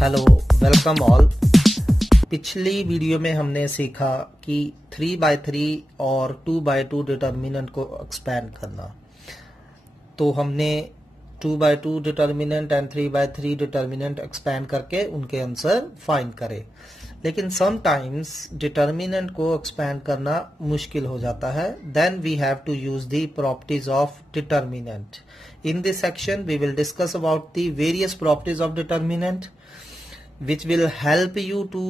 Hello, welcome all. पिछली video में हमने सीखा कि 3x3 और 2x2 डिटर्मिनेंट को एक्सपेंड करना। तो हमने 2x2 determinant and 3x3 determinant expand करके उनके आंसर फाइंड करे। लेकिन समटाइम्स डिटर्मिनेंट को एक्सपेंड करना मुश्किल हो जाता है। Then we have to use the properties of determinant. In this section, we will discuss about the various properties of determinant, which will help you to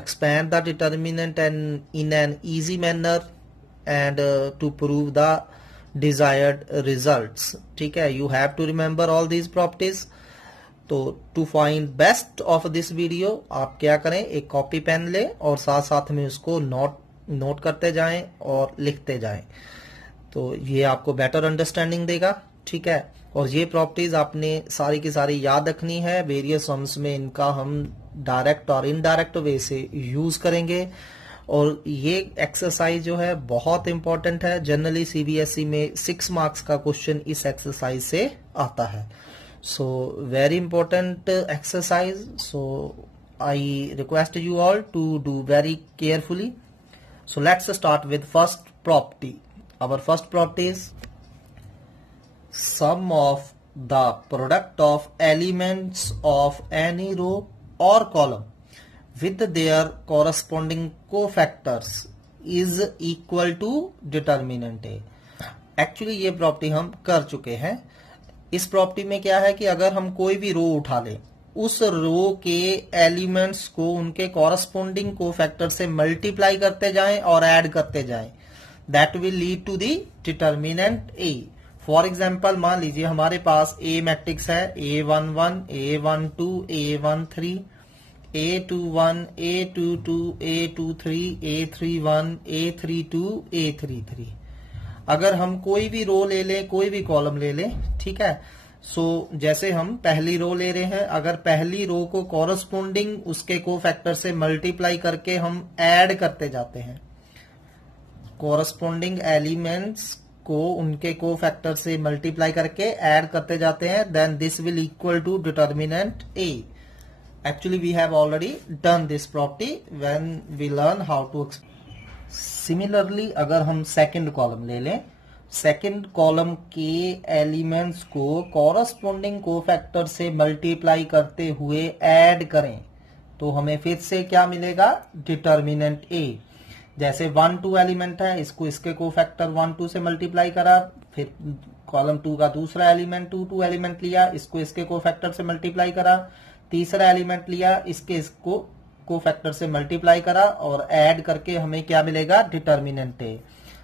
expand the determinant and in an easy manner and to prove the desired results. ठीक है, you have to remember all these properties. तो to find best of this video, आप क्या करें, एक copy pen ले और साथ साथ में उसको नोट करते जाएं और लिखते जाएं। तो ये आपको बेटर अंडरस्टैंडिंग देगा। ठीक है, और ये प्रॉपर्टीज आपने सारी की सारी याद रखनी है। वेरियस सम्स में इनका हम डायरेक्ट और इनडायरेक्ट वे से यूज करेंगे। और ये एक्सरसाइज जो है बहुत इंपॉर्टेंट है। जनरली सीबीएसई में 6 मार्क्स का क्वेश्चन इस एक्सरसाइज से आता है। So very important exercise. So I request you all to do very carefully. So let's start with first property. Our first property is sum of the product of elements of any row or column with their corresponding cofactors is equal to determinant A। Actually ये property हम कर चुके हैं। इस property में क्या है कि अगर हम कोई भी रो उठा लें, उस रो के एलिमेंट्स को उनके कॉरस्पॉन्डिंग कोफैक्टर से मल्टीप्लाई करते जाएं और ऐड करते जाएं, that will lead to the determinant A। For example मान लीजिए हमारे पास A मैट्रिक्स है, A11, A12, A13, A21, A22, A23, A31, A32, A33। अगर हम कोई भी रो ले लें, कोई भी कॉलम ले लें, ठीक है। सो जैसे हम पहली रो ले रहे हैं, अगर पहली रो को कॉरस्पॉन्डिंग उसके कोफैक्टर से मल्टीप्लाई करके हम ऐड करते जाते हैं, कोरस्पॉन्डिंग एलिमेंट्स को उनके कोफैक्टर से मल्टीप्लाई करके ऐड करते जाते हैं, then this will equal to determinant A. Actually we have already done this property when we learn how to. Similarly अगर हम सेकंड कॉलम ले लें, सेकंड कॉलम के एलिमेंट्स को कॉरस्पॉन्डिंग कोफैक्टर से मल्टीप्लाई करते हुए ऐड करें, तो हमें फिर से क्या मिलेगा, डिटर्मिनेंट ए। जैसे 1 2 एलिमेंट है, इसको इसके कोफैक्टर 1 2 से मल्टीप्लाई करा, फिर कॉलम 2 का दूसरा एलिमेंट 2 2 एलिमेंट लिया, इसको इसके कोफैक्टर से मल्टीप्लाई करा, तीसरा एलिमेंट लिया, इसको कोफैक्टर से मल्टीप्लाई करा और ऐड करके हमें क्या मिलेगा, डिटर्मिनेंट ए।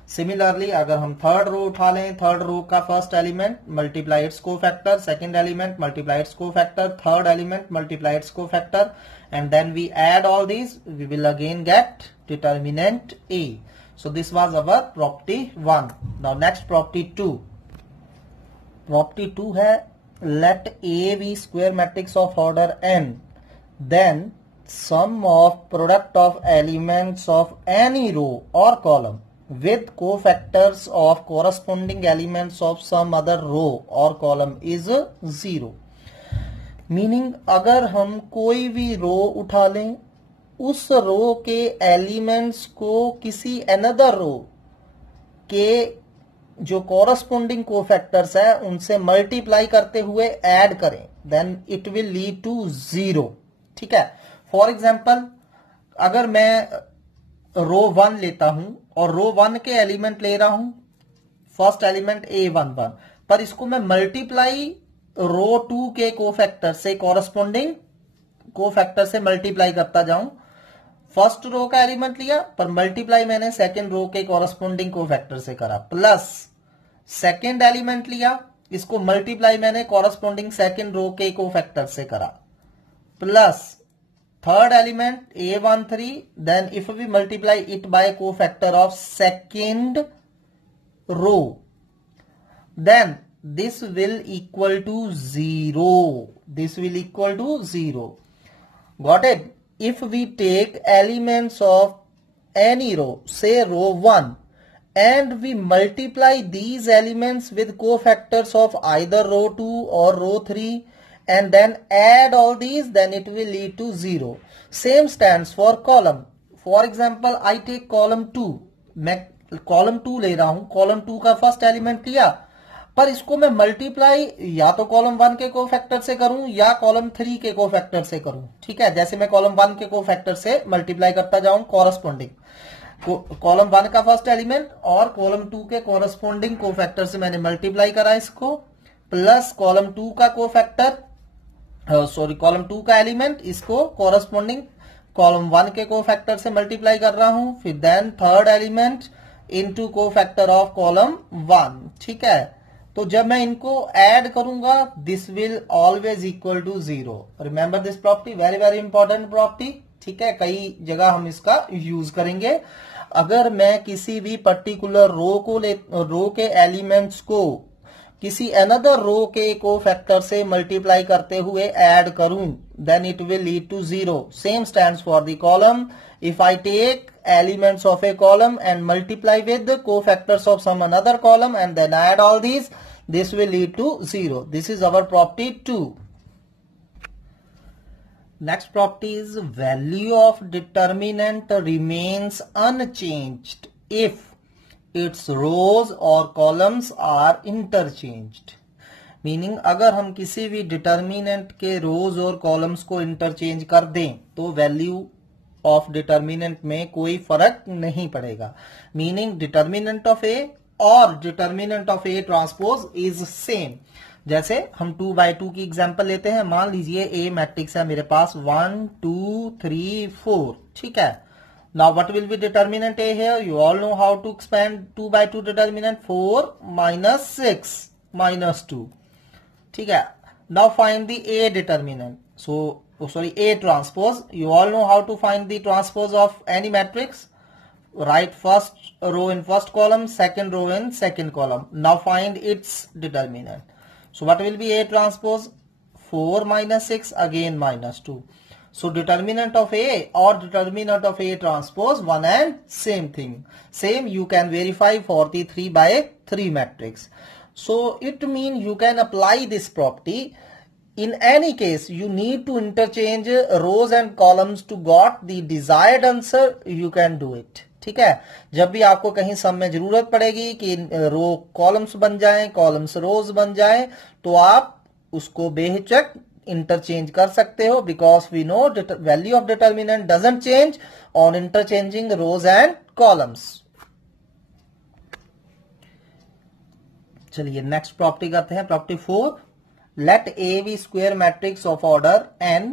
सिमिलरली अगर हम थर्ड रो उठा लें, थर्ड रो का first element multiply it's cofactor, second element multiply it's cofactor, third element multiply it's cofactor, and then we add all these, we will again get determinant A. So this was our property 1. Now next property 2. Property 2 है, let A be square matrix of order n, then sum of product of elements of any row or column with cofactors of corresponding elements of some other row or column is 0। Meaning अगर हम कोई भी रो उठा लें, उस रो के elements को किसी अनदर रो के जो कॉरस्पॉन्डिंग कोफैक्टर्स है उनसे मल्टीप्लाई करते हुए ऐड करें, then it will lead to 0। ठीक है, फॉर एग्जांपल अगर मैं रो 1 लेता हूं और रो 1 के एलिमेंट ले रहा हूं, फर्स्ट एलिमेंट A11, पर इसको मैं मल्टीप्लाई रो 2 के कोफैक्टर से, कॉरस्पॉन्डिंग कोफैक्टर से मल्टीप्लाई करता जाऊं। फर्स्ट रो का एलिमेंट लिया पर मल्टीप्लाई मैंने सेकंड रो के कॉरस्पॉन्डिंग कोफैक्टर से करा, प्लस सेकंड एलिमेंट लिया, इसको मल्टीप्लाई मैंने कॉरस्पॉन्डिंग सेकंड रो के कोफैक्टर से करा, plus third element A13, then if we multiply it by cofactor of second row, then this will equal to 0. This will equal to 0. Got it? If we take elements of any row, say row 1, and we multiply these elements with cofactors of either row 2 or row 3 and then add all these, then it will lead to 0. Same stands for column. For example, I take column 2. मैं column 2 ले रहा हूं. column 2 का first element लिया, पर इसको मैं multiply या तो कॉलम 1 के कोफैक्टर से करूं या कॉलम 3 के कोफैक्टर से करूं. ठीक है, जैसे मैं कॉलम 1 के कोफैक्टर से मल्टीप्लाई करता जाऊं कॉरस्पॉन्डिंग कॉलम 1 का फर्स्ट एलिमेंट और कॉलम 2 के कॉरस्पॉन्डिंग कोफैक्टर से मैंने मल्टीप्लाई करा इसको, प्लस कॉलम 2 का कोफैक्टर कॉलम 2 का एलिमेंट इसको कॉरस्पॉन्डिंग कॉलम 1 के कोफैक्टर से मल्टीप्लाई कर रहा हूं, फिर then third element into cofactor of column 1. ठीक है, तो जब मैं इनको ऐड करूंगा this will always equal to 0. Remember this property, very very important property. ठीक है, कई जगह हम इसका यूज करेंगे. अगर मैं किसी भी पर्टिकुलर रो के एलिमेंट्स को किसी अनदर रो के कोफैक्टर से मल्टीप्लाई करते हुए ऐड करूं, then it will lead to 0. Same stands for the column. If I take elements of a column and multiply with the cofactors of some another column and then add all these, this will lead to 0. This is our property 2. Next property is value of determinant remains unchanged if its rows or columns are interchanged. Meaning अगर हम किसी भी determinant के रोज और columns को interchange कर दें तो वैल्यू ऑफ डिटर्मिनेंट में कोई फर्क नहीं पड़ेगा. मीनिंग डिटर्मिनेंट ऑफ ए और determinant of A transpose is same. जैसे हम 2/2 की एग्जांपल लेते हैं. मान लीजिए ए मैट्रिक्स है मेरे पास 1 2 3 4. ठीक है, now what will be determinant A here? You all know how to expand 2/2 determinant. 4 - 6 - 2. ठीक है, now find the A determinant. A transpose. You all know how to find the transpose of any matrix. Write first row in first column, second row in second column. Now find its determinant. So what will be A transpose? 4 - 6 again -2. So determinant of A or determinant of A transpose one and same thing. Same you can verify for the 3/3 matrix. So it means you can apply this property. In any case, you need to interchange rows and columns to got the desired answer. You can do it. ठीक है, जब भी आपको कहीं सम में जरूरत पड़ेगी कि रो कॉलम्स बन जाएं, कॉलम्स रोज बन जाएं, तो आप उसको बेहिचक इंटरचेंज कर सकते हो. Because we know value of determinant doesn't change on interchanging rows and columns. चलिए नेक्स्ट प्रॉपर्टी करते हैं. Property 4. Let A be square matrix of order n,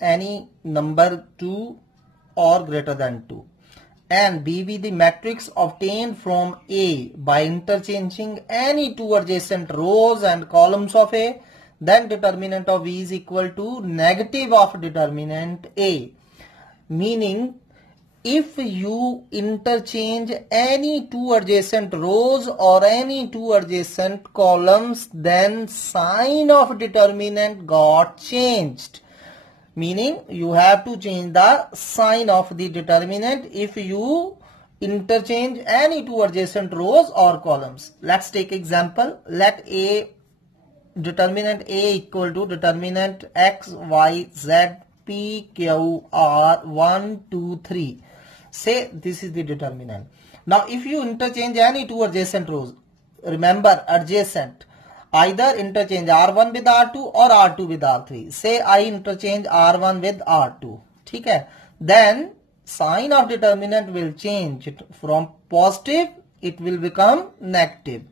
any number 2 or greater than 2, and B be the matrix obtained from A by interchanging any two adjacent rows and columns of A. Then determinant of B is equal to negative of determinant A. Meaning, if you interchange any two adjacent rows or any two adjacent columns, then sign of determinant got changed. Meaning you have to change the sign of the determinant if you interchange any two adjacent rows or columns. Let's take example. Let determinant A equal to determinant X, Y, Z, P, Q, R 1 2 3. Say this is the determinant. Now if you interchange any two adjacent rows, remember adjacent, either interchange R1 with R2 or R2 with R3. Say I interchange R1 with R2. ठीक है, then sign of determinant will change from positive, it will become negative.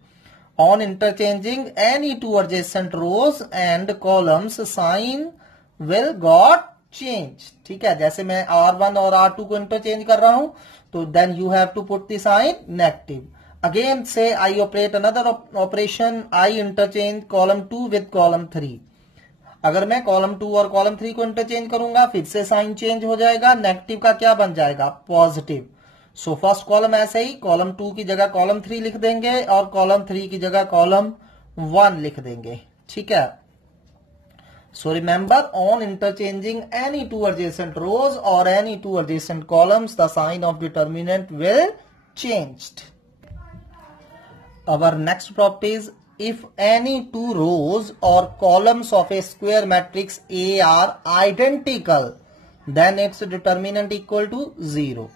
On interchanging any two adjacent rows and columns, sign will got change. ठीक है, जैसे मैं R1 और R2 को interchange कर रहा हूं तो then you have to put the sign negative. Again से I operate another operation, I interchange column 2 with column 3. अगर मैं कॉलम 2 और कॉलम 3 को इंटरचेंज करूंगा फिर से साइन चेंज हो जाएगा. नेगेटिव का क्या बन जाएगा? पॉजिटिव. सो फर्स्ट कॉलम ऐसे ही कॉलम 2 की जगह कॉलम 3 लिख देंगे और कॉलम 3 की जगह कॉलम 1 लिख देंगे. ठीक है, so remember on interchanging any two adjacent rows or any two adjacent columns, the sign of determinant will changed. Our next property is if any two rows or columns of a square matrix A are identical, then its determinant equal to 0.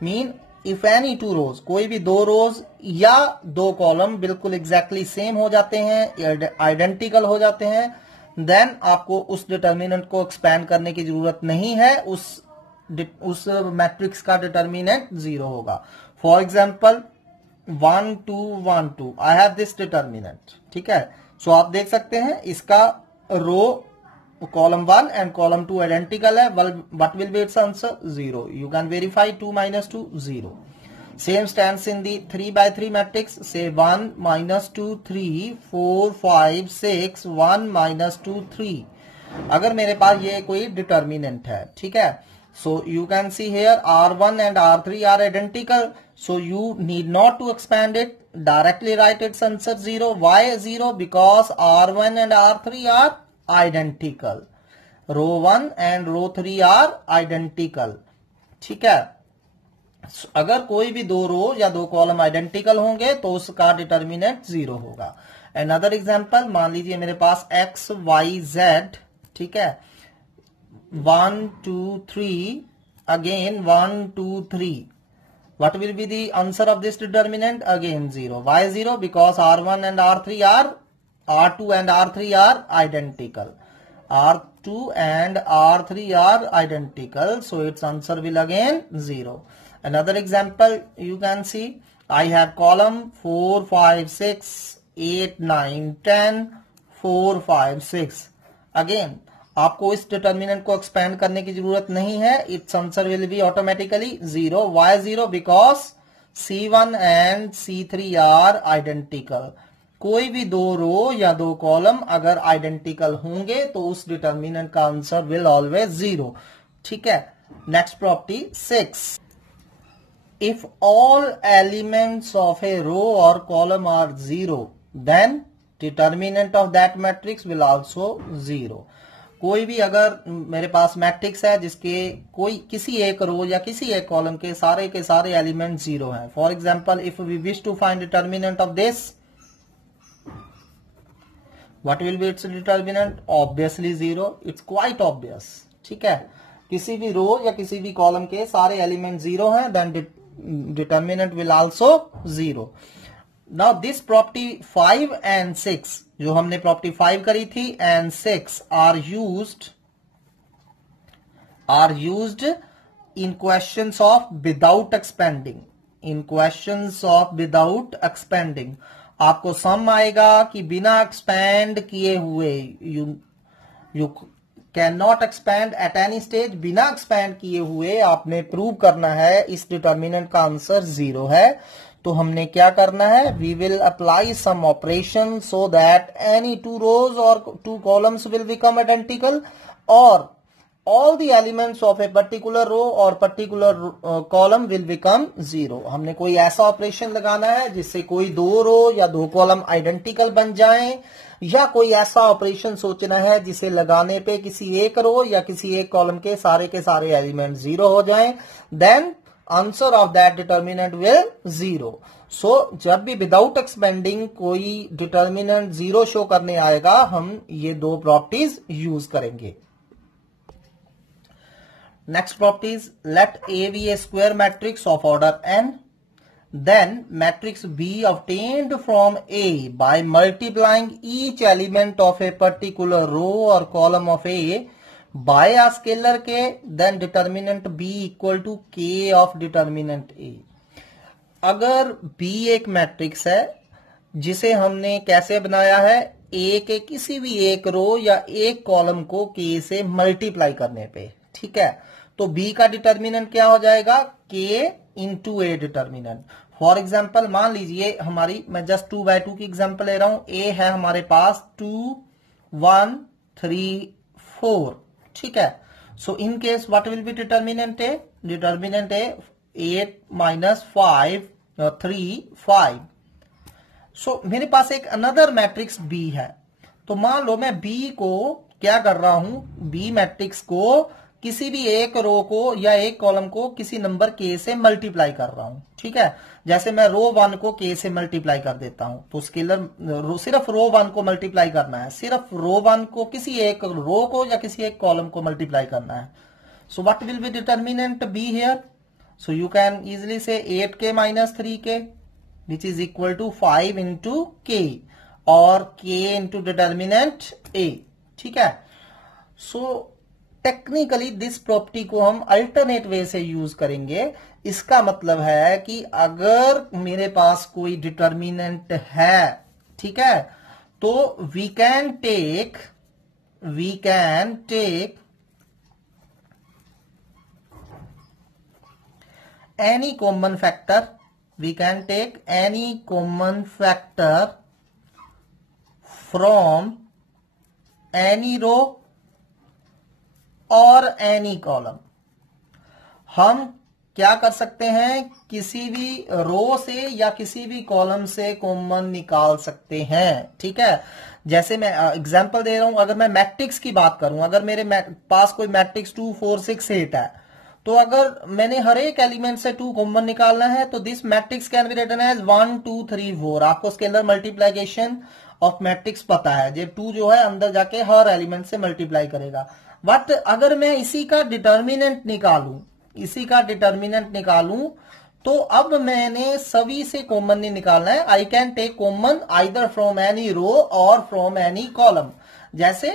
Mean if any two rows, कोई भी दो रोज या दो column बिल्कुल exactly same हो जाते हैं, identical हो जाते हैं, देन आपको उस डिटर्मिनेंट को एक्सपैंड करने की जरूरत नहीं है, उस मैट्रिक्स का डिटर्मिनेंट 0 होगा. For example 1 2 1 2, I have this determinant. ठीक है, सो आप देख सकते हैं इसका रो column 1 and column 2 identical है. Well, what will be its answer? 0. You can verify 2 minus 2 0. Same stands in the 3 by 3 matrix. Say 1 minus 2 3 4 5 6 1 minus 2 3. अगर मेरे पास ये कोई डिटर्मिनेंट है, ठीक है, so you can see here R1 and R3 are identical, so you need not to expand it, directly write its answer 0. Why 0? Because R1 and R3 are identical. Row 1 and row 3 are identical. ठीक है, अगर कोई भी दो रो या दो column identical होंगे तो उसका डिटर्मिनेंट 0 होगा. अनदर एग्जांपल, मान लीजिए मेरे पास x y z, ठीक है, 1 2 3, again 1 2 3. What will be the answer of this determinant? Again 0. Why 0? Because R1 and R3 are R2 and R3 are identical. R2 and R3 are identical, so its answer will again 0. Another example, you can see I have column 4 5 6 8 9 10 4 5 6. Again आपको इस determinant को expand करने की जरूरत नहीं है. It's answer will be automatically 0. Why 0? Because C1 and C3 are identical. कोई भी दो रो या दो कॉलम अगर आइडेंटिकल होंगे तो उस डिटर्मिनेंट का आंसर विल ऑलवेज 0. ठीक है, next property 6. If all elements of a row और column are 0, then determinant of that matrix will also 0. कोई भी अगर मेरे पास मैट्रिक्स है जिसके कोई किसी एक रो या किसी एक कॉलम के सारे एलिमेंट 0 हैं. For example, if we wish to find determinant of this, what will be its determinant? Obviously 0. It's quite obvious. ठीक है, किसी भी रो या किसी भी कॉलम के सारे एलिमेंट 0 हैं, then determinant will also 0. Now this property 5 and 6, जो हमने प्रॉपर्टी 5 करी थी and 6 are used in questions of without expanding. In questions of without expanding, आपको सम आएगा कि बिना एक्सपैंड किए हुए, you can not expand at any stage, बिना एक्सपैंड किए हुए आपने प्रूव करना है इस डिटर्मिनेंट का आंसर 0 है. तो हमने क्या करना है? We will apply some operation so that any two rows और two columns will become identical और all the elements of a particular row और particular column will become 0. हमने कोई ऐसा ऑपरेशन लगाना है जिससे कोई दो रो या दो कॉलम आइडेंटिकल बन जाएं, या कोई ऐसा ऑपरेशन सोचना है जिसे लगाने पे किसी एक रो या किसी एक कॉलम के सारे एलिमेंट 0 हो जाएं, then answer of that determinant will 0. So जब भी विदाउट एक्सपेंडिंग कोई डिटर्मिनेंट 0 शो करने आएगा, हम ये दो प्रॉपर्टीज यूज करेंगे. Next property is, let A be a square matrix of order n, then matrix B obtained from A by multiplying each element of a particular row or column of A by a scalar k, then determinant B equal to k of determinant A. अगर B एक matrix है जिसे हमने कैसे बनाया है, A के किसी भी एक रो या एक कॉलम को K से मल्टीप्लाई करने पे, ठीक है, तो B का डिटर्मिनेंट क्या हो जाएगा? K into A determinant. For example मान लीजिए हमारी, मैं जस्ट 2 by 2 की एग्जाम्पल ले रहा हूं. A है हमारे पास 2 1 3 4, ठीक है. So in case what will be determinant A? Determinant A 8 minus 5 3 5. सो मेरे पास एक अनदर मैट्रिक्स B है. तो मान लो मैं B को क्या कर रहा हूं, B मैट्रिक्स को किसी भी एक रो को या एक कॉलम को किसी नंबर k से मल्टीप्लाई कर रहा हूं, ठीक है। जैसे मैं रो 1 को k से मल्टीप्लाई कर देता हूं, तो स्केलर सिर्फ रो 1 को मल्टीप्लाई करना है, सिर्फ रो 1 को किसी एक रो को या किसी एक कॉलम को मल्टीप्लाई करना है। सो what will be determinant be here? So you can easily से 8k minus 3k which is equal to 5 into k और k into determinant a, ठीक है। सो टेक्निकली दिस प्रॉपर्टी को हम अल्टरनेट वे से यूज करेंगे। इसका मतलब है कि अगर मेरे पास कोई डिटर्मिनेंट है, ठीक है, तो we can take any common factor, we can take any common factor from any row और any column। हम क्या कर सकते हैं, किसी भी रो से या किसी भी कॉलम से कॉमन निकाल सकते हैं, ठीक है। जैसे मैं एग्जांपल दे रहा हूं, अगर मैं मैट्रिक्स की बात करूं, अगर मेरे पास कोई मैट्रिक्स 2 4 6 8 है, तो अगर मैंने हर एक एलिमेंट से 2 कॉमन निकालना है तो this matrix can be written as 1 2 3 4। आपको स्केलर मल्टीप्लिकेशन ऑफ मैट्रिक्स पता है, जब 2 जो है अंदर जाके हर एलिमेंट से मल्टीप्लाई करेगा। बट अगर मैं इसी का डिटर्मिनेंट निकालूं तो अब मैंने सभी से कॉमन नहीं निकालना है। I can take common either from any row और फ्रॉम एनी कॉलम। जैसे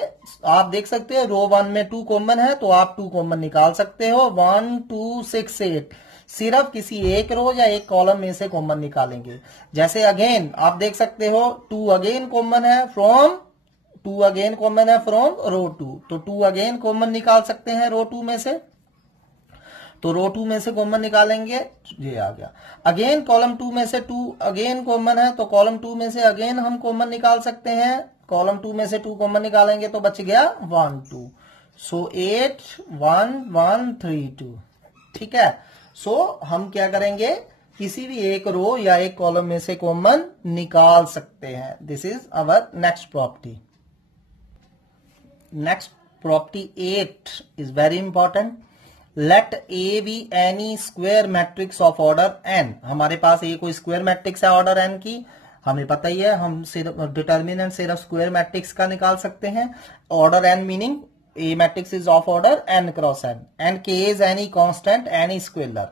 आप देख सकते हैं रो 1 में 2 कॉमन है तो आप 2 कॉमन निकाल सकते हो, 1 2 6 8 सिर्फ किसी एक रो या एक कॉलम में से कॉमन निकालेंगे। जैसे अगेन आप देख सकते हो 2 अगेन कॉमन है फ्रॉम रो 2, तो 2 अगेन कॉमन निकाल सकते हैं रो 2 में से, तो रो 2 में से कॉमन निकालेंगे, ये आ गया। अगेन कॉलम 2 में से 2 अगेन कॉमन है तो कॉलम 2 में से अगेन हम कॉमन निकाल सकते हैं, कॉलम 2 में से 2 कॉमन निकालेंगे तो बच गया 1 2। सो 8 1 1 3 2, ठीक है। सो हम क्या करेंगे, किसी भी एक रो या एक कॉलम में से कॉमन निकाल सकते हैं। This is our next property. Next property 8 is very important. Let A be any square matrix of order n। हमारे पास ये कोई स्क्वायर मैट्रिक्स है ऑर्डर n की, हमें पता ही है, हम सिर्फ डिटर्मिनेंट सिर्फ स्क्वायर मैट्रिक्स का निकाल सकते हैं। Order n meaning a matrix is of order n cross n and k is any constant any scalar,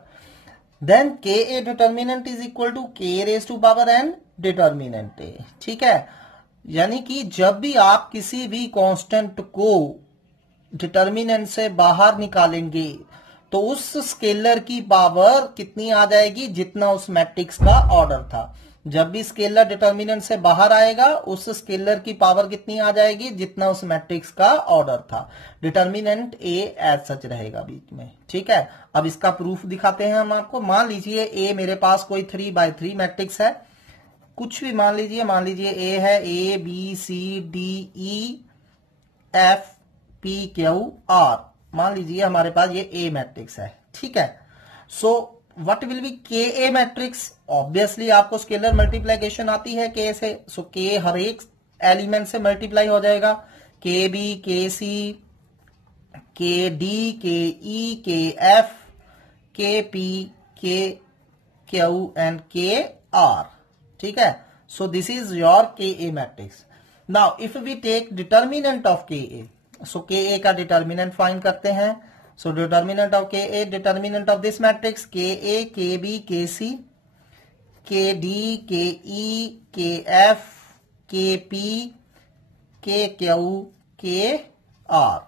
then k a determinant is equal to k raise to power n determinant a, ठीक है। यानी कि जब भी आप किसी भी constant को डिटर्मिनेंट से बाहर निकालेंगे तो उस स्केलर की पावर कितनी आ जाएगी, जितना उस मैट्रिक्स का ऑर्डर था। जब भी स्केलर डिटर्मिनेंट से बाहर आएगा उस स्केलर की पावर कितनी आ जाएगी, जितना उस मैट्रिक्स का ऑर्डर था। डिटर्मिनेंट ए एज सच रहेगा बीच में, ठीक है। अब इसका प्रूफ दिखाते हैं हम आपको। मान लीजिए ए मेरे पास कोई 3x3 मैट्रिक्स है, कुछ भी मान लीजिए ए है, A B C D E F P Q R, मान लीजिए हमारे पास ये ए मैट्रिक्स है, ठीक है। सो व्हाट विल बी के ए मैट्रिक्स? ऑब्वियसली आपको स्केलर मल्टीप्लिकेशन आती है के से, सो के हर एक एलिमेंट से मल्टीप्लाई हो जाएगा, के बी के सी के डी के ई के एफ के पी के क्यू एंड के आर, ठीक है। So this is your K A matrix. Now if we take determinant of K A, सो के ए का डिटर्मिनेंट फाइंड करते हैं। So determinant of K A, determinant of this matrix के ए के बी के सी के डी के ई के एफ के पी के क्यू के आर।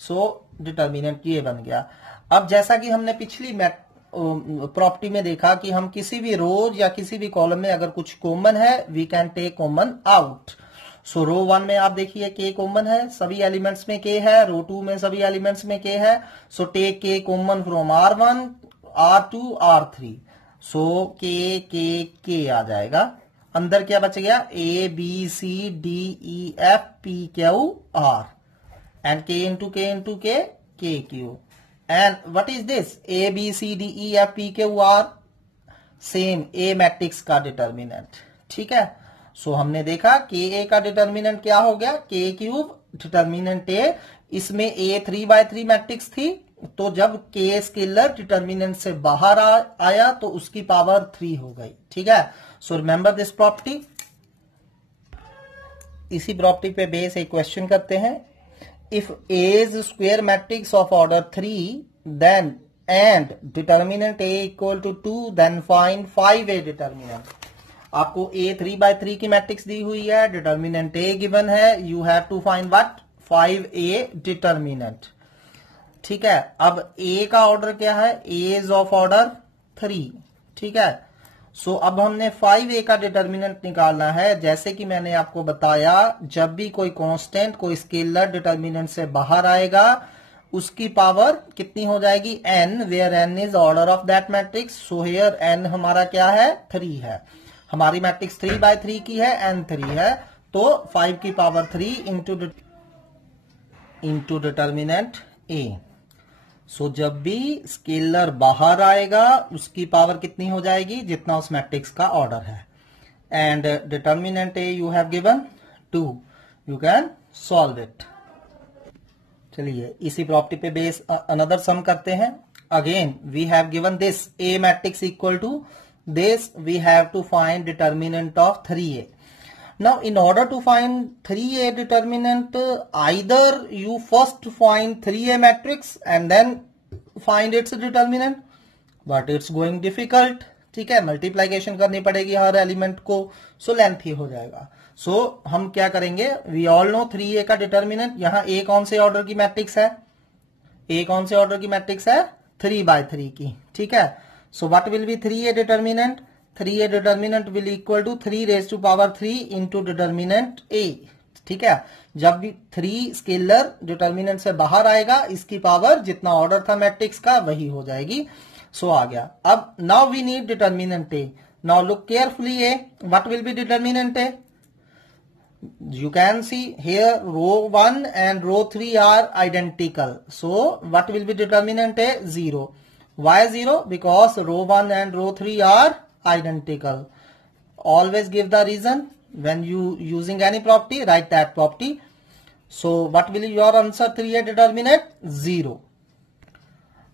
सो डिटर्मिनेंट ये बन गया। अब जैसा कि हमने पिछली प्रॉपर्टी में देखा कि हम किसी भी रो या किसी भी कॉलम में अगर कुछ कॉमन है we can take common out. So row 1 में आप देखिए के कॉमन है, सभी एलिमेंट्स में के है, रो 2 में सभी एलिमेंट्स में के है। So take k common from R1 R2 R3। So k आ जाएगा, अंदर क्या बच गया, A B C D E F P Q R and k into k Q. And what is this, A B C D E F P Q R, same A matrix का determinant, ठीक है। सो हमने देखा के ए का determinant क्या हो गया, के क्यूब डिटर्मिनेंट ए। इसमें ए 3x3 मैट्रिक्स थी, तो जब के स्केलर डिटर्मिनेंट से बाहर आया तो उसकी पावर 3 हो गई। ठीक है, सो रिमेंबर दिस प्रॉपर्टी। इसी प्रॉपर्टी पे बेस एक क्वेश्चन करते हैं। If A is square matrix of order 3 then and determinant A equal to 2 then find 5A determinant। आपको A 3/3 की मैट्रिक्स दी हुई है, डिटर्मिनेंट A गिवन है, you have to find what 5A determinant. ठीक है, अब A का ऑर्डर क्या है, A इज ऑफ ऑर्डर 3। ठीक है, सो अब हमने 5A का डिटर्मिनेंट निकालना है। जैसे कि मैंने आपको बताया, जब भी कोई कांस्टेंट कोई स्केलर डिटर्मिनेंट से बाहर आएगा उसकी पावर कितनी हो जाएगी, n, where n is order of that matrix. So here n हमारा क्या है, 3 है। हमारी मैट्रिक्स 3/3 की है, n 3 है, तो 5 की पावर 3 इंटू डिटर्मिनेंट A। सो जब भी स्केलर बाहर आएगा उसकी पावर कितनी हो जाएगी, जितना उस मैट्रिक्स का ऑर्डर है। And determinant A you have given 2, you can solve it. चलिए इसी प्रॉपर्टी पे बेस अनदर सम करते हैं। Again we have given this A matrix equal to this, we have to find determinant of 3A. Now in order to find 3A determinant, either you first find 3A matrix and then find its determinant, but it's going difficult। ठीक है, multiplication करनी पड़ेगी हर element को, सो lengthy हो जाएगा। सो हम क्या करेंगे, वी ऑल नो 3A का डिटर्मिनेंट। यहाँ A कौन से ऑर्डर की मैट्रिक्स है, A कौन से ऑर्डर की मैट्रिक्स है, 3/3 की। ठीक है, so what will be 3A determinant? 3A determinant will equal to 3 raised to power 3 into determinant A। ठीक है, जब भी 3 स्केलर डिटर्मिनेंट से बाहर आएगा इसकी पावर जितना ऑर्डर था मैट्रिक्स का वही हो जाएगी। सो आ गया। अब now we need determinant A। Now look carefully A, what will be determinant A? You can see here row 1 and row 3 are identical, so what will be determinant A? 0। Why 0? Because row 1 and row 3 are identical। Always give the reason when you using any property, write that property। So what will your answer 3A determinant? 0।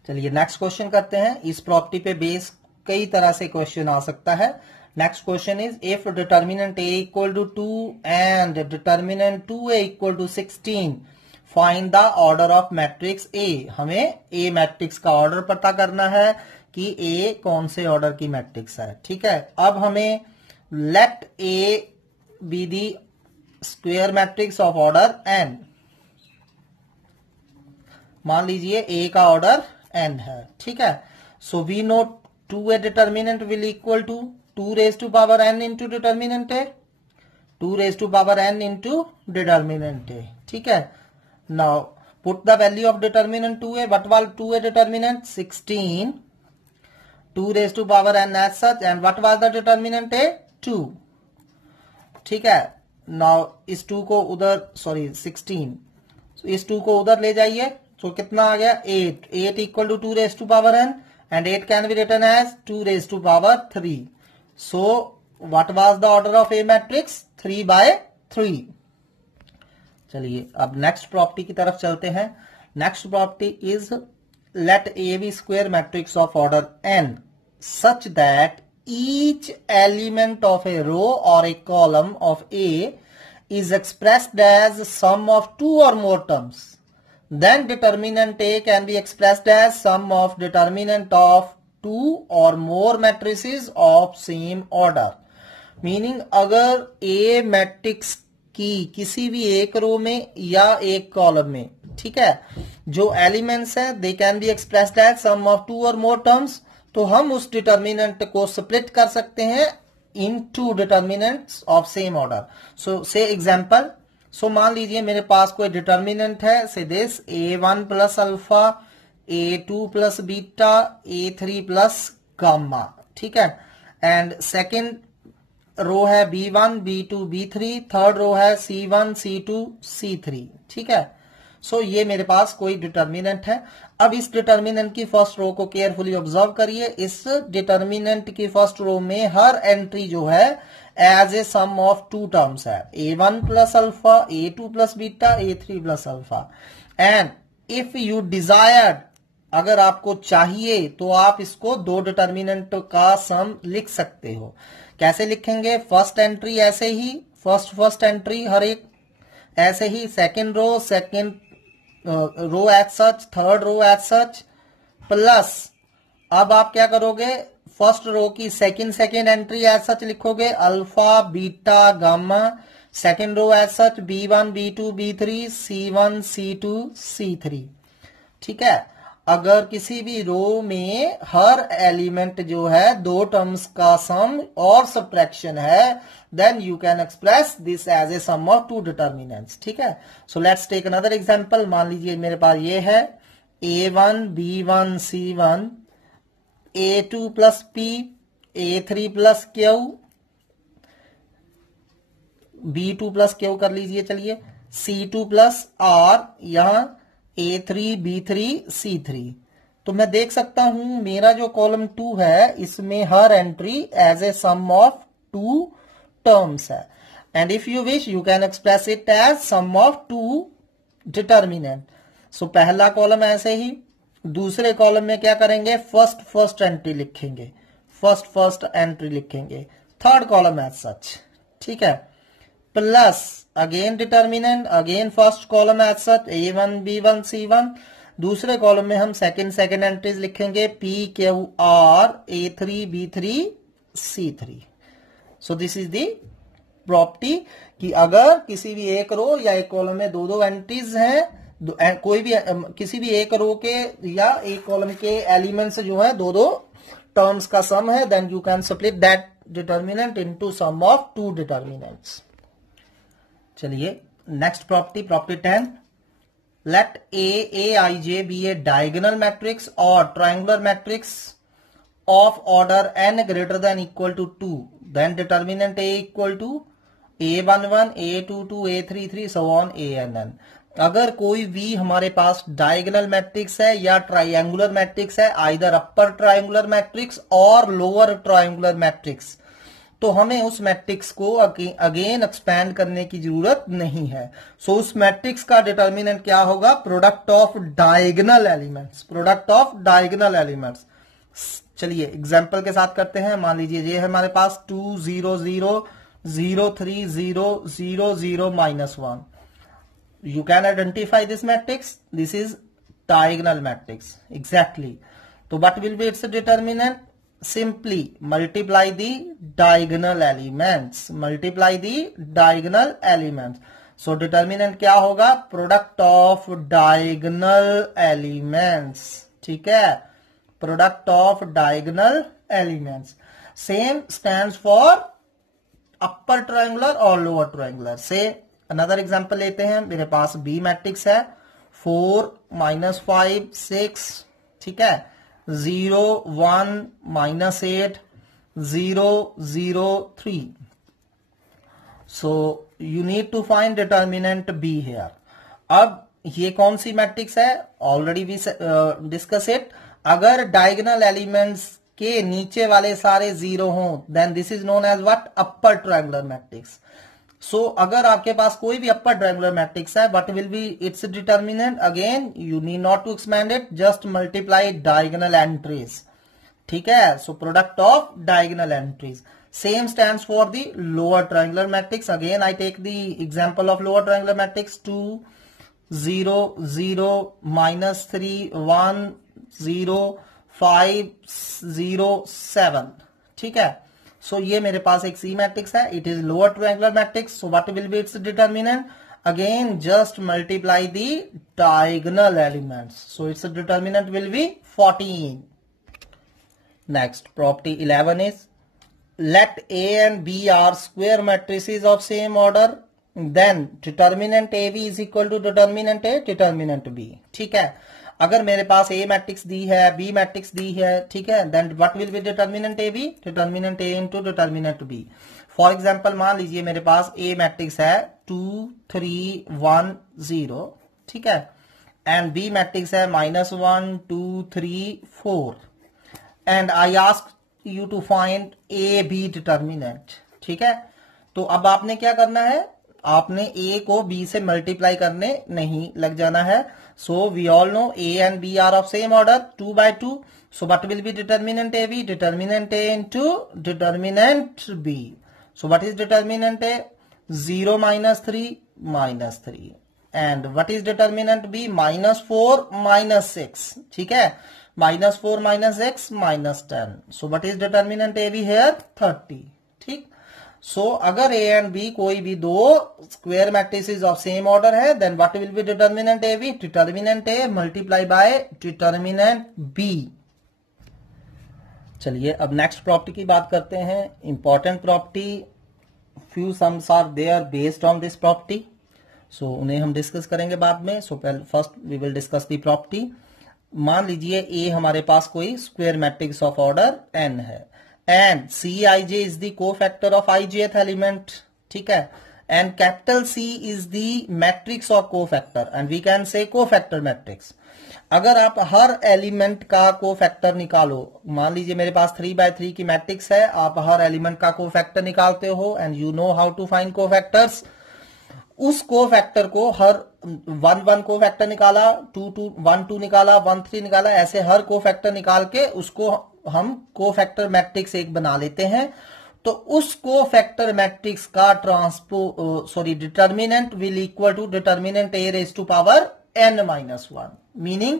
चलिए next question करते हैं। इस property पे base कई तरह से question आ सकता है। Next question is if determinant A equal to 2 and determinant 2A equal to 16 find the order of matrix A। हमें A मैट्रिक्स का ऑर्डर पता करना है कि A कौन से ऑर्डर की मैट्रिक्स है। ठीक है, अब हमें let A be the square matrix of order n। मान लीजिए A का ऑर्डर n है। ठीक है, so we know 2A determinant will equal to 2 raised to power n into determinant A, 2 raised to power n into determinant A। ठीक है, now put the value of determinant 2A। what was 2A determinant? 16, 2 raised to power n as such, and what was the determinant A? 2। ठीक है, now इस 2 को उधर 16, so इस 2 को उधर ले जाइए, तो कितना आ गया 8 equal to 2 raised to power n and 8 can be written as 2 raised to power 3। so what was the order of A matrix? 3/3। चलिए अब नेक्स्ट प्रॉपर्टी की तरफ चलते हैं। Next property is let A be square matrix of order n such that each element of a row और a column of A is expressed as sum of 2 or more terms, then determinant A can be expressed as sum of determinant of 2 or more matrices of same order। Meaning अगर A matrix की किसी भी एक रो में या एक column में, ठीक है, जो एलिमेंट्स है they can be expressed as sum of 2 और मोर टर्म्स, तो हम उस डिटर्मिनेंट को स्प्लिट कर सकते हैं into determinants of same order. So से एग्जांपल, सो मान लीजिए मेरे पास कोई डिटर्मिनेंट है, से this A1 plus alpha, A2 plus beta, A3 plus gamma. ठीक है, एंड सेकेंड रो है B1, B2, B3, third row है C1, C2, C3। ठीक है, सो ये मेरे पास कोई डिटर्मिनेंट है। अब इस डिटर्मिनेंट की फर्स्ट रो को केयरफुली ऑब्जर्व करिए। इस डिटर्मिनेंट की फर्स्ट रो में हर एंट्री जो है as a sum of 2 terms है, A1 plus alpha, A2 plus beta, A3 plus alpha. And if you desired अगर आपको चाहिए तो आप इसको दो डिटर्मिनेंट का सम लिख सकते हो। कैसे लिखेंगे? फर्स्ट एंट्री ऐसे ही, फर्स्ट एंट्री हर एक ऐसे ही, second row as such, third row as such, plus अब आप क्या करोगे? फर्स्ट रो की सेकंड एंट्री एज सच लिखोगे, alpha beta gamma, second row as such B1 B2 B3 C1 C2 C3। ठीक है। अगर किसी भी रो में हर एलिमेंट जो है दो टर्म्स का सम और सब्ट्रैक्शन है, then you can express this as a sum of two determinants. ठीक है। So let's take another example. मान लीजिए मेरे पास ये है A1 B1 C1 A2 plus P A3 plus Q B2 plus Q कर लीजिए, चलिए C2 प्लस R, यहां A3 B3 C3। तो मैं देख सकता हूं मेरा जो कॉलम 2 है इसमें हर entry as a sum of two terms है, and if you wish you can express it as sum of two determinant. So पहला कॉलम ऐसे ही, दूसरे कॉलम में क्या करेंगे? फर्स्ट एंट्री लिखेंगे, फर्स्ट एंट्री लिखेंगे, थर्ड कॉलम एज सच। ठीक है। Plus again determinant, again first column as such A1 B1 C1, दूसरे कॉलम में हम सेकंड एंट्रीज लिखेंगे P Q R A3 B3 C3। So this is the property कि अगर किसी भी एक रो या एक कॉलम में दो दो एंट्रीज हैं, कोई भी किसी भी एक रो के या एक कॉलम के एलिमेंट्स जो है दो दो टर्म्स का सम है, then you can split that determinant into sum of two determinants. चलिए next property, property 10, let AIJ be a diagonal matrix और triangular matrix of order n greater than equal to 2, then determinant A equal to A11 A22 A33 so on ANN। अगर कोई भी हमारे पास diagonal matrix है या triangular matrix है, either अपर triangular matrix और lower triangular matrix, तो हमें उस मैट्रिक्स को अगेन एक्सपैंड करने की जरूरत नहीं है। सो उस मैट्रिक्स का डिटर्मिनेंट क्या होगा? Product of diagonal elements, product of diagonal elements. चलिए एग्जांपल के साथ करते हैं। मान लीजिए ये है हमारे पास 2 0 0 0 3 0 0 0 -1। You can identify this matrix. This is diagonal matrix. Exactly. So what will be its determinant? Simply multiply the diagonal elements. Multiply the diagonal elements. So determinant क्या होगा? Product of diagonal elements. ठीक है? Product of diagonal elements. Same stands for upper triangular or lower triangular. Say another example लेते हैं। मेरे पास B matrix है 4 -5 6, ठीक है, 0 1 -8 0 0 3। So you need to find determinant B here. अब ये कौन सी मैट्रिक्स है? Already we discuss it. अगर डायगोनल एलिमेंट्स के नीचे वाले सारे जीरो हों, then this is known as what? Upper triangular matrix. So अगर आपके पास कोई भी अपर ट्रायंगुलर मैट्रिक्स है, what will be its determinant? Again you need not to expand it, just multiply diagonal entries. ठीक है। So product of diagonal entries. Same stands for the lower triangular matrix. Again I take the example of lower triangular matrix 2 0 0 -3 1 0 5 0 7। ठीक है। सो ये मेरे पास एक C matrix है, it is lower triangular matrix. So what will be its determinant? Again just multiply the diagonal elements. So its determinant will be 14। Next property 11 is let A and B are square matrices of same order, then determinant AB is equal to determinant A, determinant B। ठीक है। अगर मेरे पास A matrix दी है, B matrix दी है, ठीक है, then what will be determinant AB? Determinant A into determinant B। For example मान लीजिए मेरे पास A मैट्रिक्स है 2 3 1 0, ठीक है, एंड B मैट्रिक्स है -1 2 3 4, and I ask you to find AB determinant. ठीक है। तो अब आपने क्या करना है? आपने a को b से मल्टीप्लाई करने नहीं लग जाना है. So we all know a and b are of same order 2 by 2. So what will be determinant AB? Determinant A into determinant B. So what is determinant A? 0 minus 3 minus 3. And what is determinant B? minus 4 minus 6. ठीक है, minus 4 minus 6 minus 10. So what is determinant AB here? 30. ठीक. So अगर A and B कोई भी दो square matrices of same order है, then what will be determinant AB? Determinant A multiply by determinant B. चलिए अब नेक्स्ट प्रॉपर्टी की बात करते हैं. Important property, few sums are there based on this property. So उन्हें हम डिस्कस करेंगे बाद में. So first we will discuss the property. मान लीजिए ए हमारे पास कोई square matrix of order n है and C I J is the cofactor of I jth element. ठीक है, and capital C is the matrix of cofactor and we can say cofactor matrix. अगर आप हर element का cofactor निकालो, मान लीजिए मेरे पास 3x3 की मैट्रिक्स है, आप हर एलिमेंट का कोफैक्टर निकालते हो and you know how to find cofactors. उस कोफैक्टर को हर 1 कोफैक्टर निकाला, 1 2 निकाला, 1 3 निकाला, ऐसे हर कोफैक्टर निकाल के उसको हम कोफैक्टर मैट्रिक्स एक बना लेते हैं. तो उस कोफैक्टर मैट्रिक्स का determinant will equal to determinant a raise to power n-1. Meaning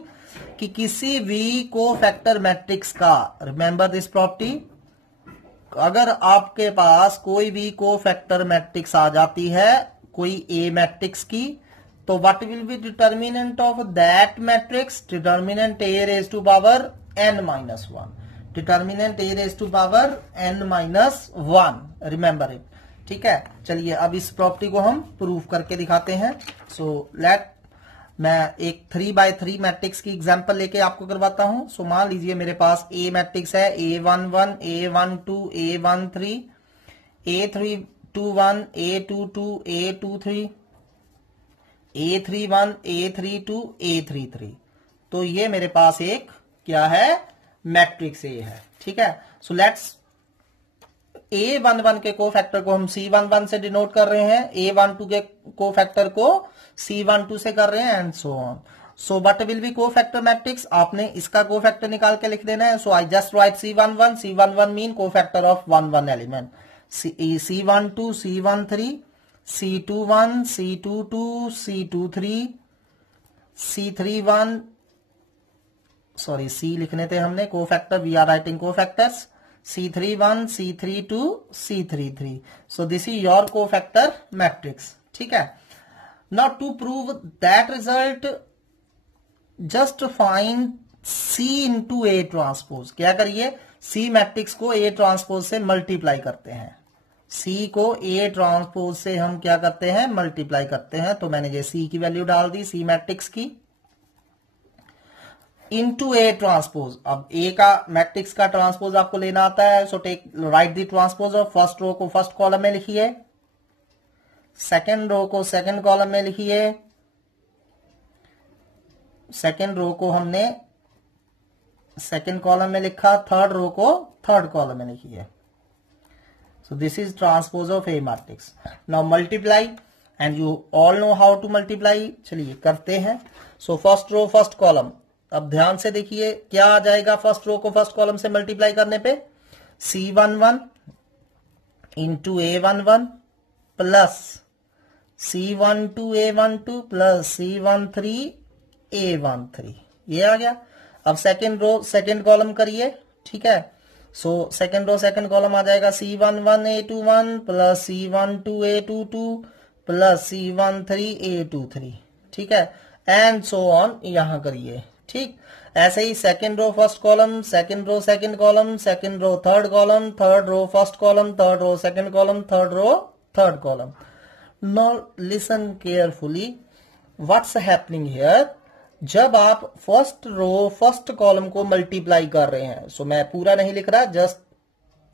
कि किसी भी कोफैक्टर मैट्रिक्स का, रिमेंबर दिस प्रॉपर्टी, अगर आपके पास कोई भी कोफैक्टर मैट्रिक्स आ जाती है कोई ए मैट्रिक्स की, तो what will be determinant of that matrix? Determinant a raise to power n-1. Determinant a raise to power n-1. Remember it. ठीक है, चलिए अब इस प्रॉपर्टी को हम प्रूव करके दिखाते हैं. सो मैं एक 3x3 मैट्रिक्स की एग्जांपल लेके आपको करवाता हूं. सो मान लीजिए मेरे पास ए मैट्रिक्स है A11, A12, A13, A31, A22, A23, A31, A32, A33. तो ये मेरे पास एक क्या है? मैट्रिक्स ए है. ठीक है, सो लेट्स A11 के कोफैक्टर को हम C11 से डिनोट कर रहे हैं, A12 के कोफैक्टर को C12 से कर रहे हैं and so on. So what will be cofactor matrix? आपने इसका कोफैक्टर निकाल के लिख देना है. So I just write C11. C11 mean cofactor of 1 element. C12, C13, C21, C22, C23, C31, sorry C लिखने थे हमने cofactor, we are writing cofactors. C31, C32, C33. So this is your cofactor matrix. ठीक है. Now to prove that result, just find C into A transpose. क्या करिए? C matrix को A transpose से multiply करते हैं. C को A transpose से हम क्या करते हैं? मल्टीप्लाई करते हैं. तो मैंने ये C की वैल्यू डाल दी C मैट्रिक्स की इनटू ए ट्रांसपोज. अब ए का मैट्रिक्स का ट्रांसपोज आपको लेना आता है. So take right the transpose of first row को फर्स्ट कॉलम में लिखिए, सेकंड रो को सेकंड कॉलम में लिखिए, सेकंड रो को हमने सेकंड कॉलम में लिखा, थर्ड रो को थर्ड कॉलम में लिखिए. So this is transpose of a matrix. Now multiply and you all know how to multiply. चलिए करते हैं. So first row first column. अब ध्यान से देखिए क्या आ जाएगा फर्स्ट रो को फर्स्ट कॉलम से मल्टीप्लाई करने पे? C11 into A11 plus C12 A12 plus C13 A13. ये आ गया. अब सेकेंड रो सेकेंड कॉलम करिए. ठीक है, so second row second column आ जाएगा C11 A21 plus C12 A22 plus C13 A23. ठीक है, एंड सो ऑन यहां करिए. ठीक, ऐसे ही second row first column, second row second column, second row third column, third row first column, third row second column, third row third column. Now listen carefully what's happening here. जब आप first row first column को multiply कर रहे हैं, सो मैं पूरा नहीं लिख रहा, जस्ट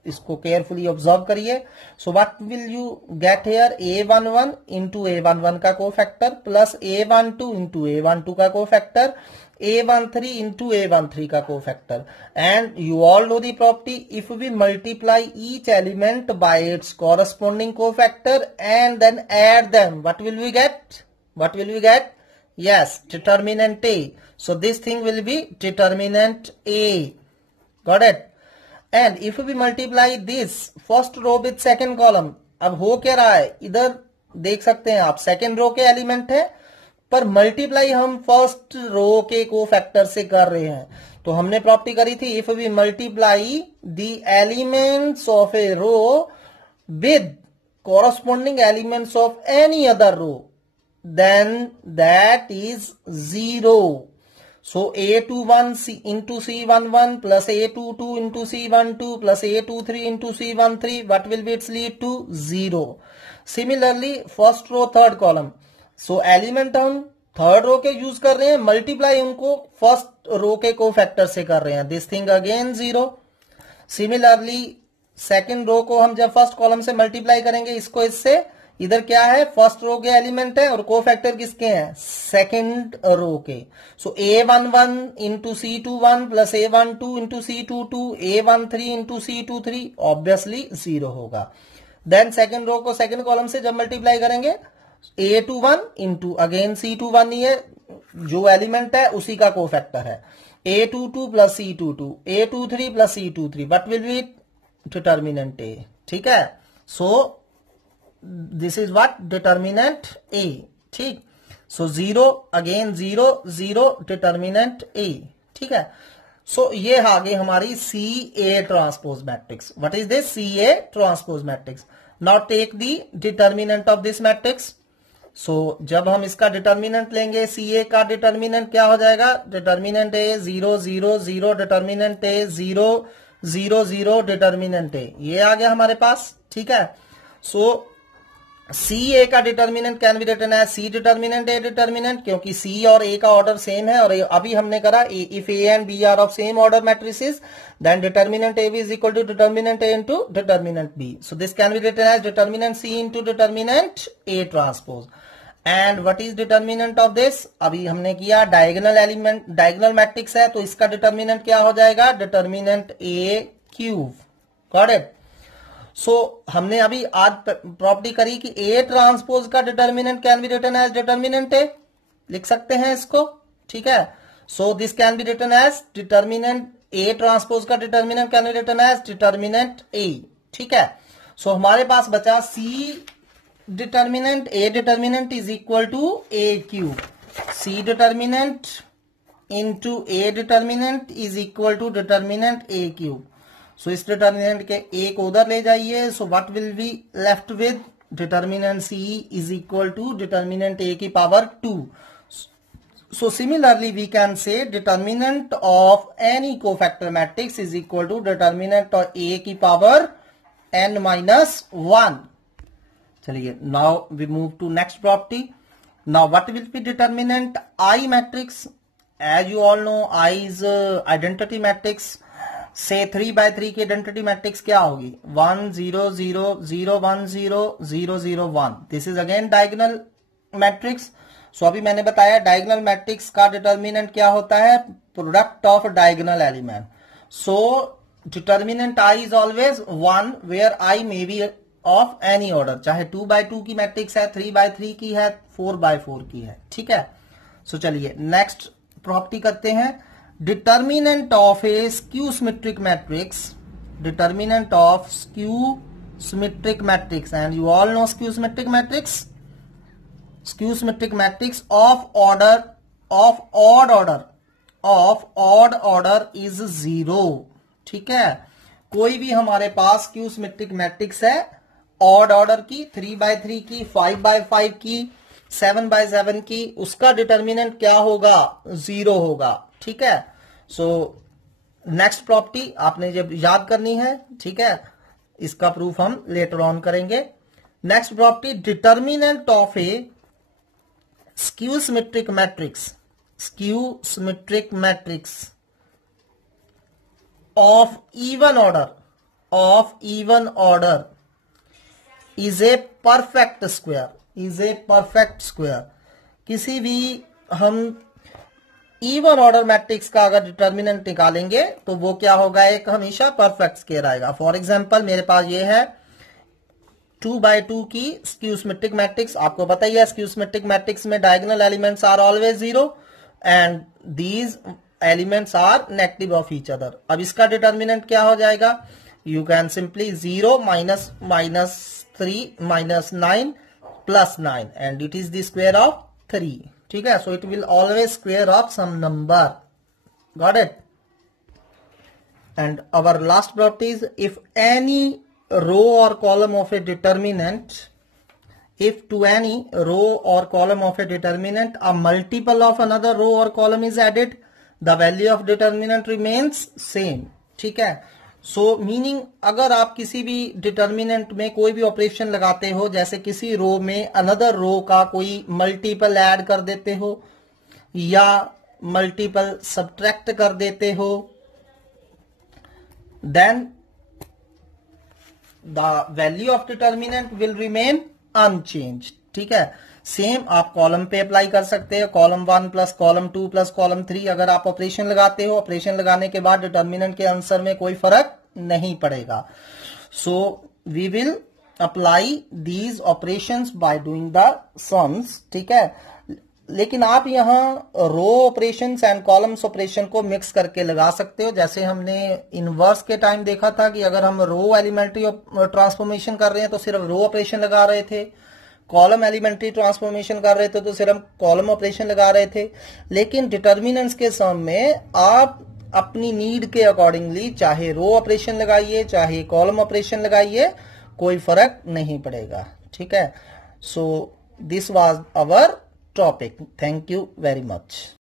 इसको केयरफुली ऑब्जर्व करिए. सो what will you get here? A11 into A11 का cofactor plus A12 into A12 का कोफैक्टर A13 into A13 का cofactor. And you all know the property, if we multiply each element by its corresponding cofactor and then add them, what will we get? What will we get? Yes, determinant A. So this thing will be determinant A. Got it? And if we multiply this first row with second column, अब हो क्या रहा है, इधर देख सकते हैं आप सेकेंड रो के एलिमेंट है, पर मल्टीप्लाई हम फर्स्ट रो के कोफैक्टर से कर रहे हैं. तो हमने प्रॉपर्टी करी थी, if we multiply the elements of a row with corresponding elements of any other row, then that is 0. So A21 into C11 plus A22 into C12 plus A23 into C13, what will be its lead to? 0. Similarly, first row third column. So element हम third row के use कर रहे हैं, multiply उनको first row के cofactor से कर रहे हैं. This thing again 0. Similarly second row को हम जब फर्स्ट कॉलम से मल्टीप्लाई करेंगे इसको इससे, इधर क्या है, फर्स्ट रो के एलिमेंट है और कोफैक्टर किसके हैं, सेकंड रो के. सो A11 into C21 plus A12 into C22, A13 into C23, obviously 0 होगा. देन सेकंड रो को सेकंड कॉलम से जब मल्टीप्लाई करेंगे, A21 इंटू अगेन C21 ही है, जो एलिमेंट है उसी का कोफैक्टर है. A22 plus C22, A23 plus C23, what will be determinant A. ठीक है, so this is what determinant A. ठीक, सो 0 अगेन 0 0 डिटर्मिनेंट A. ठीक है, सो ये आ गई हमारी CA transpose matrix. What is this? CA transpose matrix. Now take the determinant of this matrix. So जब हम इसका डिटर्मिनेंट लेंगे, CA का डिटर्मिनेंट क्या हो जाएगा, determinant A 0 0 0 determinant A 0 0 0 determinant A. ये आ गया हमारे पास. ठीक है, सो CA का determinant can be written as C determinant A determinant, क्योंकि C और A का ऑर्डर सेम है. और अभी हमने करा if A and B are of same order matrices, then determinant AB is equal to determinant A into determinant B. So this can be written as determinant C into determinant A transpose. And what is determinant of this? अभी हमने किया diagonal element, diagonal matrix है, तो इसका determinant क्या हो जाएगा, determinant A cube. Got it? So हमने अभी आज प्रॉपर्टी करी कि A ट्रांसपोज का determinant can be written as determinant A. लिख सकते हैं इसको. ठीक है, so this can be written as determinant A transpose का determinant can be written as determinant A. ठीक है, सो हमारे पास बचा C determinant A determinant is equal to A cube. C determinant into A determinant is equal to determinant A cube. So इस determinant के एक उधर ले जाइए. So what will be left with determinant C is equal to determinant A की power 2. So similarly we can say determinant of any cofactor matrix is equal to determinant of A की power n-1. चलिए, now we move to next property. Now what will be determinant I matrix? As you all know, I is identity matrix. से 3x3 की identity matrix क्या होगी, 1 0 0 0 1 0 0 0 1. This is again diagonal matrix. So अभी मैंने बताया diagonal matrix का determinant क्या होता है, product of diagonal element. So determinant I is always 1 where I may be of any order, चाहे 2x2 की मैट्रिक्स है, 3x3 की है, 4x4 की है. ठीक है, सो चलिए नेक्स्ट प्रॉपर्टी करते हैं. Determinant of a skew symmetric matrix, determinant of skew symmetric matrix, and you all know skew symmetric matrix. Skew symmetric matrix of order of odd order is 0. ठीक है, कोई भी हमारे पास skew symmetric matrix है odd order की, 3x3 की, 5x5 की, 7x7 की, उसका डिटर्मिनेंट क्या होगा, 0 होगा. ठीक है, सो नेक्स्ट प्रॉपर्टी आपने जब याद करनी है. ठीक है, इसका प्रूफ हम लेटर ऑन करेंगे. Next property, determinant of A skew symmetric matrix, skew symmetric matrix of even order is a perfect square, is a perfect square. किसी भी हम इवन ऑर्डर मैट्रिक्स का अगर डिटर्मिनेंट निकालेंगे तो वो क्या होगा, एक हमेशा परफेक्ट स्क्वायर आएगा। फॉर एग्जांपल मेरे पास ये है 2/2 की स्क्यू सिमेट्रिक मैट्रिक्स। आपको पता ही है स्क्यू सिमेट्रिक मैट्रिक्स में diagonal elements are always 0 and these elements are negative of each other. अब इसका डिटर्मिनेंट क्या हो जाएगा, you can simply 0 -3 -9 +9 and it is the square of 3। ठीक है, so it will always square of some number. Got it? And our last property is if any row or column of a determinant, if to any row or column of a determinant a multiple of another row or column is added, the value of determinant remains same। ठीक है, सो meaning अगर आप किसी भी determinant में कोई भी operation लगाते हो, जैसे किसी रो में अनदर रो का कोई मल्टीपल ऐड कर देते हो या मल्टीपल सब्ट्रैक्ट कर देते हो, then the value of determinant will remain unchanged। ठीक है, सेम आप कॉलम पे अप्लाई कर सकते हैं, column 1 plus column 2 plus column 3। अगर आप ऑपरेशन लगाते हो, ऑपरेशन लगाने के बाद डिटर्मिनेंट के आंसर में कोई फर्क नहीं पड़ेगा। So we will apply these operations by doing the sums. ठीक है, लेकिन आप यहां row operations and columns operation को मिक्स करके लगा सकते हो। जैसे हमने इनवर्स के टाइम देखा था कि अगर हम रो एलिमेंट्री ट्रांसफॉर्मेशन कर रहे हैं तो सिर्फ रो ऑपरेशन लगा रहे थे, कॉलम एलिमेंट्री ट्रांसफॉर्मेशन कर रहे थे तो सिर्फ कॉलम ऑपरेशन लगा रहे थे। लेकिन डिटर्मिनेंट्स के सम में आप अपनी नीड के अकॉर्डिंगली चाहे रो ऑपरेशन लगाइए चाहे कॉलम ऑपरेशन लगाइए, कोई फर्क नहीं पड़ेगा। ठीक है, so this was our topic। Thank you very much।